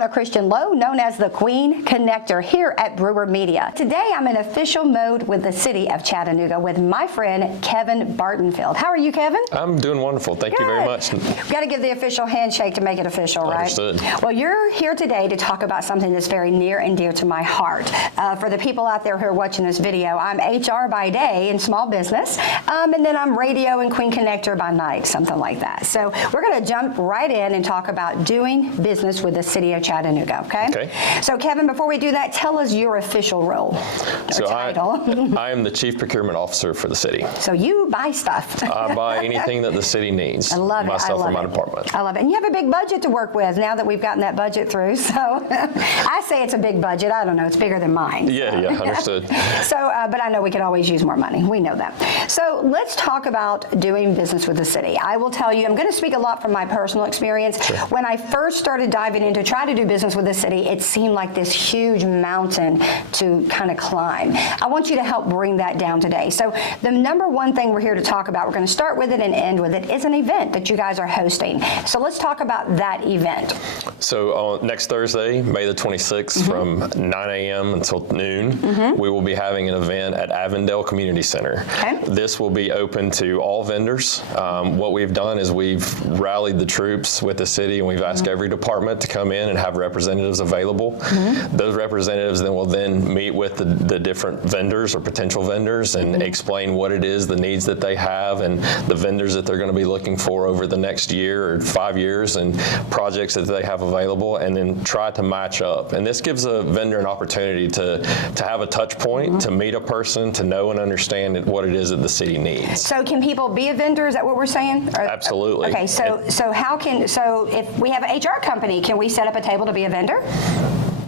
Donna Christian Lowe, known as the Queen Connector here at Brewer Media. Today I'm in official mode with the City of Chattanooga with my friend Kevin Bartenfield. How are you, Kevin? I'm doing wonderful. Thank you very much. Got to give the official handshake to make it official, right? Understood. Well, you're here today to talk about something that's very near and dear to my heart. For the people out there who are watching this video, I'm HR by day in small business, and then I'm radio and Queen Connector by night, something like that. So we're going to jump right in and talk about doing business with the City of Chattanooga, okay? So Kevin, before we do that, tell us your official role or title. I am the Chief Procurement Officer for the city. So you buy stuff. I buy anything that the city needs. I love it. Myself and my department. I love it. And you have a big budget to work with now that we've gotten that budget through. So I say it's a big budget. I don't know. It's bigger than mine. Yeah, understood. So, but I know we could always use more money. We know that. So let's talk about doing business with the city. I will tell you, I'm going to speak a lot from my personal experience. Sure. When I first started diving into try to do business with the city, it seemed like this huge mountain to kind of climb. I want you to help bring that down today. So the number one thing we're here to talk about, we're going to start with it and end with it, is an event that you guys are hosting. So let's talk about that event. So next Thursday, May the 26th, from 9 a.m. until noon, we will be having an event at Avondale Community Center. This will be open to all vendors. What we've done is we've rallied the troops with the city, and we've asked every department to come in and have representatives available. Those representatives then will meet with the different vendors or potential vendors and explain what it is, the needs that they have, and the vendors that they're going to be looking for over the next year or 5 years, and projects that they have available, and then try to match up. And this gives a vendor an opportunity to have a touch point, to meet a person, to know and understand what it is that the city needs. So can people be a vendor? Is that what we're saying? Absolutely. Okay, so if we have an HR company, can we set up a table to be a vendor?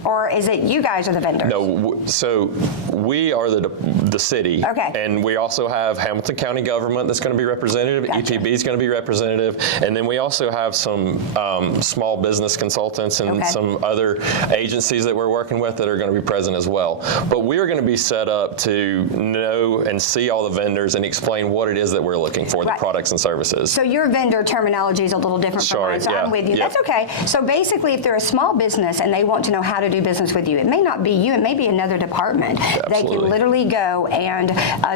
Or is it you guys are the vendors? No, so we are the city, and we also have Hamilton County government that's going to be representative, EPB is going to be representative, and then we also have some small business consultants and some other agencies that we're working with that are going to be present as well. But we are going to be set up to know and see all the vendors and explain what it is that we're looking for, the products and services. So your vendor terminology is a little different from mine, so I'm with you. That's okay. So basically, if they're a small business and they want to know how to do business with you, it may not be you, it may be another department. They can literally go and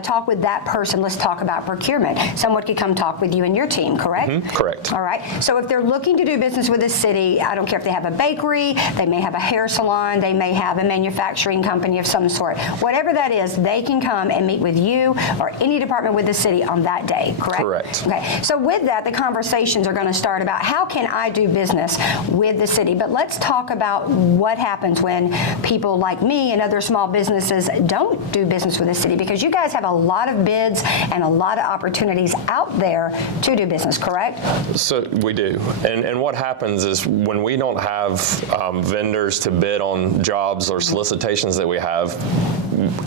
talk with that person. Let's talk about procurement. Someone could come talk with you and your team, correct? Correct. All right. So if they're looking to do business with the city, I don't care if they have a bakery, they may have a hair salon, they may have a manufacturing company of some sort. Whatever that is, they can come and meet with you or any department with the city on that day, correct? Correct. Okay. So with that, the conversations are going to start about how can I do business with the city. But let's talk about what happens when people like me and other small businesses don't do business with the city, because you guys have a lot of bids and a lot of opportunities out there to do business, correct? So we do. And what happens is when we don't have vendors to bid on jobs or solicitations that we have,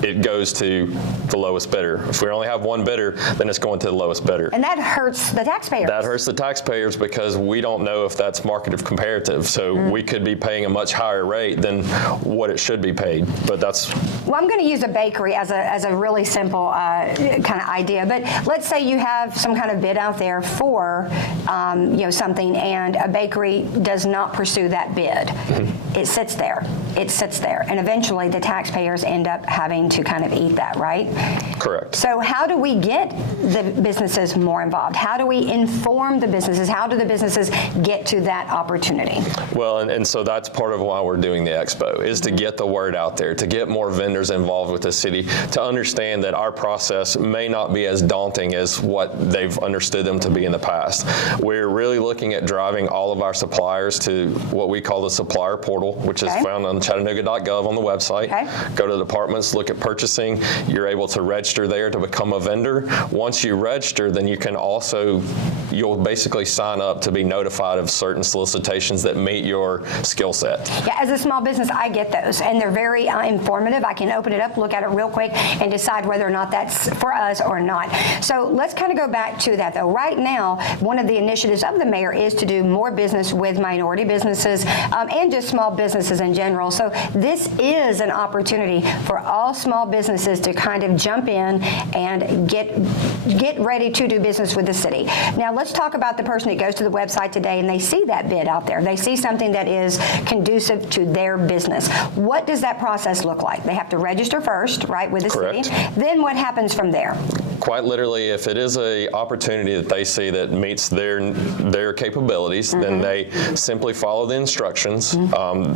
it goes to the lowest bidder. If we only have one bidder, then it's going to the lowest bidder. And that hurts the taxpayers. That hurts the taxpayers because we don't know if that's market comparative. So we could be paying a much higher rate than what it should be paid. But that's... Well, I'm going to use a bakery as a really simple kind of idea. But let's say you have some kind of bid out there for something, and a bakery does not pursue that bid. It sits there. And eventually the taxpayers end up having to kind of eat that, right? Correct. So how do we get the businesses more involved? How do we inform the businesses? How do the businesses get to that opportunity? Well, and so that's part of why we're doing the expo, is to get the word out there, to get more vendors involved with the city, to understand that our process may not be as daunting as what they've understood them to be in the past. We're really looking at driving all of our suppliers to what we call the Supplier Portal, which is found on chattanooga.gov on the website. Go to the departments, look at purchasing. You're able to register there to become a vendor. Once you register, then you'll basically sign up to be notified of certain solicitations that meet your skill set. Yeah, as a small business, I get those, and they're very informative. I can open it up, look at it real quick, and decide whether or not that's for us or not. So let's kind of go back to that, though. Right now, one of the initiatives of the mayor is to do more business with minority businesses and just small businesses in general. So this is an opportunity for all small businesses to kind of jump in and get ready to do business with the city. Now, let's talk about the person that goes to the website today and they see that bid out there. They see something that is conducive to their business. What does that process look like? They have to register first, right, with the Correct. city. Then what happens from there? Quite literally, if it is an opportunity that they see that meets their capabilities, then they simply follow the instructions.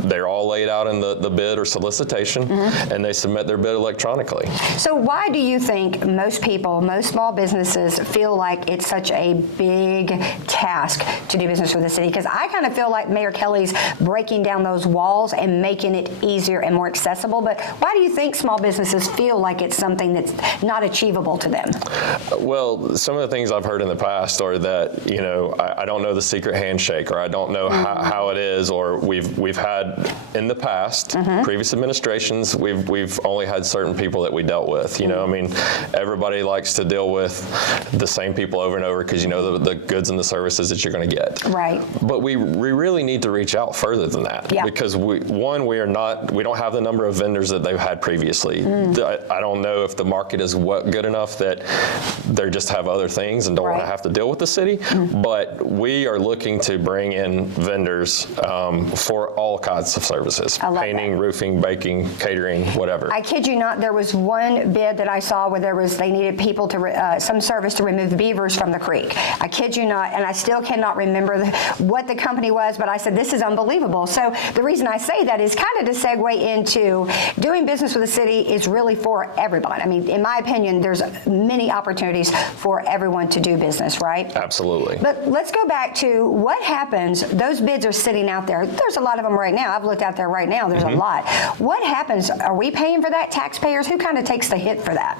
They're all laid out in the bid or solicitation, and they submit their bid electronically. So why do you think most people, most small businesses feel like it's such a big task to do business with the city? Because I kind of feel like Mayor Kelly's breaking down those walls and making it easier and more accessible. But why do you think small businesses feel like it's something that's not achievable to them? Well, some of the things I've heard in the past are that, you know, I don't know the secret handshake, or I don't know how it is, or we've had in the past, previous administrations, we've only had certain people that we dealt with. You know, I mean, everybody likes to deal with the same people over and over because you know the goods and the services that you're going to get. Right. But we really need to reach out further than that, because we don't have the number of vendors that they've had previously. I don't know if the market is good enough that they just have other things and don't want to have to deal with the city. But we are looking to bring in vendors for all kinds of services: painting, roofing, baking, catering, whatever. I kid you not, there was one bid that I saw where they needed people to some service to remove beavers from the creek. I kid you not, and I still cannot remember what the company was, but I said, this is unbelievable. So the reason I say that is kind of to segue into doing business with the city is really for everyone. I mean, in my opinion, there's many opportunities for everyone to do business, right? Absolutely. But let's go back to what happens. Those bids are sitting out there. There's a lot of them right now. I've looked out there right now. There's a lot. What happens? Are we paying for that? Taxpayers? Who kind of takes the hit for that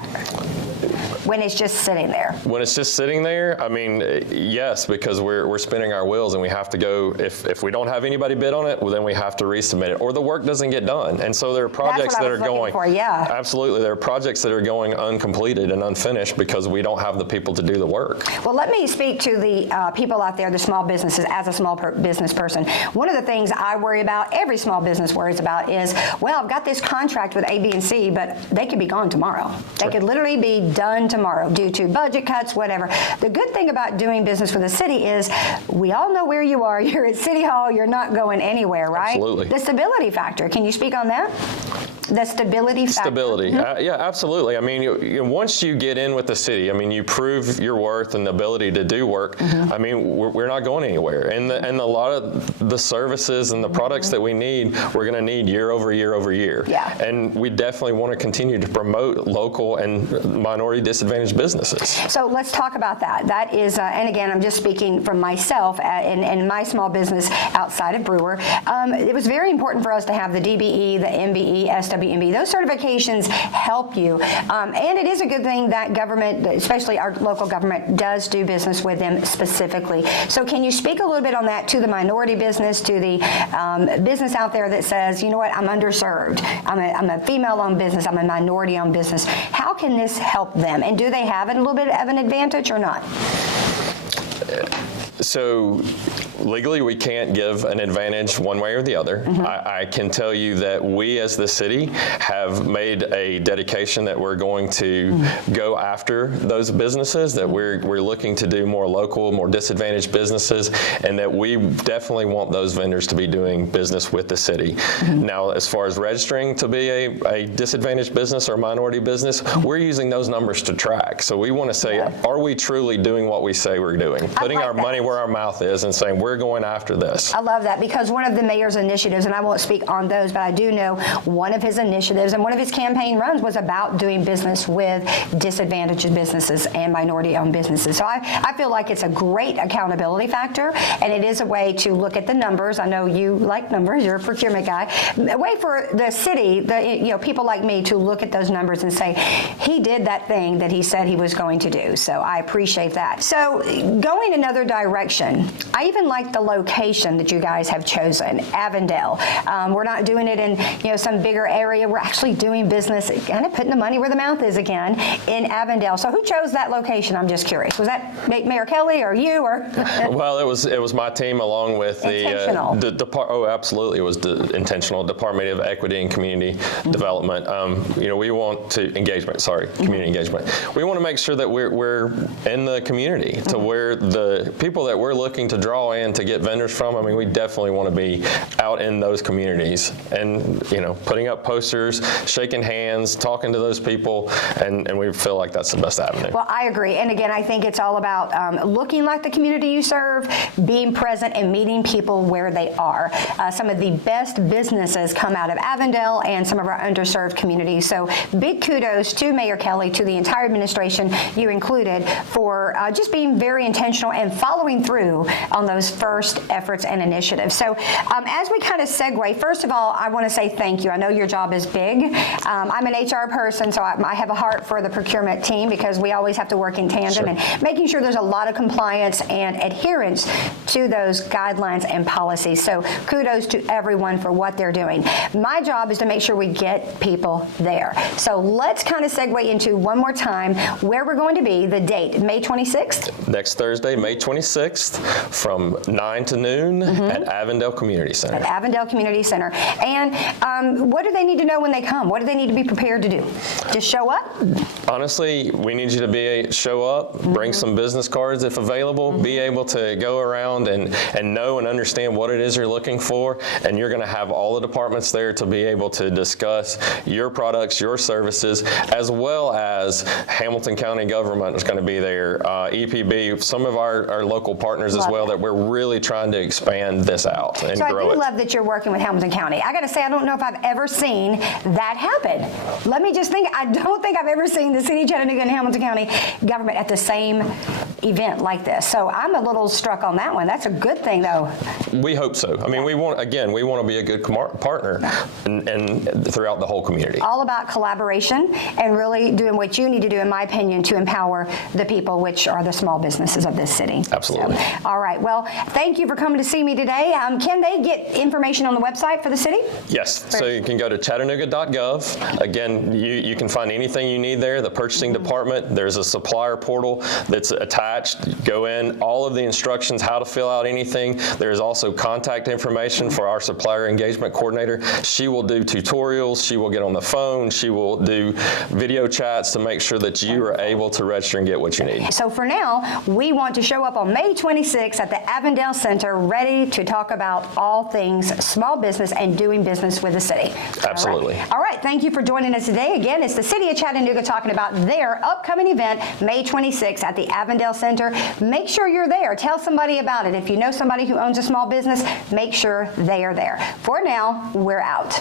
when it's just sitting there? When it's just sitting there, I mean, yes, because we're spinning our wheels and we have to go, if we don't have anybody bid on it, well, then we have to resubmit it, or the work doesn't get done. And so there are projects that are going, absolutely, there are projects that are going uncompleted and unfinished because we don't have the people to do the work. Well, let me speak to the people out there, the small businesses, as a small business person. One of the things I worry about, every small business worries about, is, well, I've got this contract with A, B, and C, but they could be gone tomorrow. They could literally be done tomorrow due to budget cuts, whatever. The good thing about doing business with the city is we all know where you are. You're at City Hall. You're not going anywhere, right? Absolutely. The stability factor. Can you speak on that? The stability factor. Stability. Yeah, absolutely. I mean, once you get in with the city, I mean, you prove your worth and the ability to do work. I mean, we're not going anywhere. And a lot of the services and the products that we need, we're going to need year over year over year. Yeah. And we definitely want to continue to promote local and minority disadvantaged businesses. So let's talk about that. That is, and again, I'm just speaking from myself and my small business outside of Brewer. It was very important for us to have the DBE, the MBE, SWMB. Those certifications help you. And it is a good thing that government, especially our local government, does do business with them specifically. So can you speak a little bit on that to the minority business, to the business out there that says, you know what, I'm underserved. I'm a female-owned business. I'm a minority-owned business. How can this help them? And do they have a little bit of an advantage or not? So legally, we can't give an advantage one way or the other. I can tell you that we as the city have made a dedication that we're going to go after those businesses, that we're looking to do more local, more disadvantaged businesses, and that we definitely want those vendors to be doing business with the city. Now, as far as registering to be a disadvantaged business or minority business, we're using those numbers to track. So we want to say, are we truly doing what we say we're doing? Putting our money where our mouth is and saying, we're going after this. I love that, because one of the mayor's initiatives, and I won't speak on those, but I do know one of his initiatives and one of his campaign runs was about doing business with disadvantaged businesses and minority-owned businesses. So I feel like it's a great accountability factor, and it is a way to look at the numbers. I know you like numbers. You're a procurement guy. A way for the city, people like me, to look at those numbers and say, he did that thing that he said he was going to do. So I appreciate that. So going another direction, I even like like the location that you guys have chosen, Avondale. We're not doing it in some bigger area. We're actually doing business, kind of putting the money where the mouth is again, in Avondale. So who chose that location? I'm just curious. Was that Mayor Kelly or you or? Well, it was my team along with the absolutely, it was intentional. Department of Equity and Community Development. We want to community engagement. We want to make sure that we're in the community to where the people that we're looking to draw in to get vendors from. I mean, we definitely want to be out in those communities and putting up posters, shaking hands, talking to those people, and we feel like that's the best avenue. Well, I agree. And again, I think it's all about looking like the community you serve, being present, and meeting people where they are. Some of the best businesses come out of Avondale and some of our underserved communities. So big kudos to Mayor Kelly, to the entire administration, you included, for just being very intentional and following through on those first efforts and initiatives. So as we kind of segue, first of all, I want to say thank you. I know your job is big. I'm an HR person, so I have a heart for the procurement team because we always have to work in tandem and making sure there's a lot of compliance and adherence to those guidelines and policies. So kudos to everyone for what they're doing. My job is to make sure we get people there. So let's kind of segue into one more time where we're going to be, the date, May 26th? Next Thursday, May 26th from 9 to noon at Avondale Community Center. At Avondale Community Center. And what do they need to know when they come? What do they need to be prepared to do? Just show up? Honestly, we need you to show up, bring some business cards if available, be able to go around and know and understand what it is you're looking for, and you're going to have all the departments there to be able to discuss your products, your services, as well as Hamilton County government is going to be there, EPB, some of our local partners as well, that we're really trying to expand this out and grow it. So I do love that you're working with Hamilton County. I got to say, I don't know if I've ever seen that happen. Let me just think, I don't think I've ever seen the City of Chattanooga and Hamilton County government at the same event like this. So I'm a little struck on that one. That's a good thing, though. We hope so. I mean, we want to be a good partner and throughout the whole community. All about collaboration and really doing what you need to do, in my opinion, to empower the people, which are the small businesses of this city. Absolutely. So, all right. Well, thank you for coming to see me today. Can they get information on the website for the city? Yes. So you can go to chattanooga.gov. Again, you can find anything you need there. The purchasing department, there's a supplier portal that's attached. Go in, all of the instructions, how to fill out anything. There's also contact information for our supplier engagement coordinator. She will do tutorials. She will get on the phone. She will do video chats to make sure that you are able to register and get what you need. So for now, we want to show up on May 26th at the Avondale Center, ready to talk about all things small business and doing business with the city. Absolutely. All right. Thank you for joining us today. Again, it's the City of Chattanooga talking about their upcoming event, May 26th at the Avondale Center. Make sure you're there. Tell somebody about it. If you know somebody who owns a small business, make sure they are there. For now, we're out.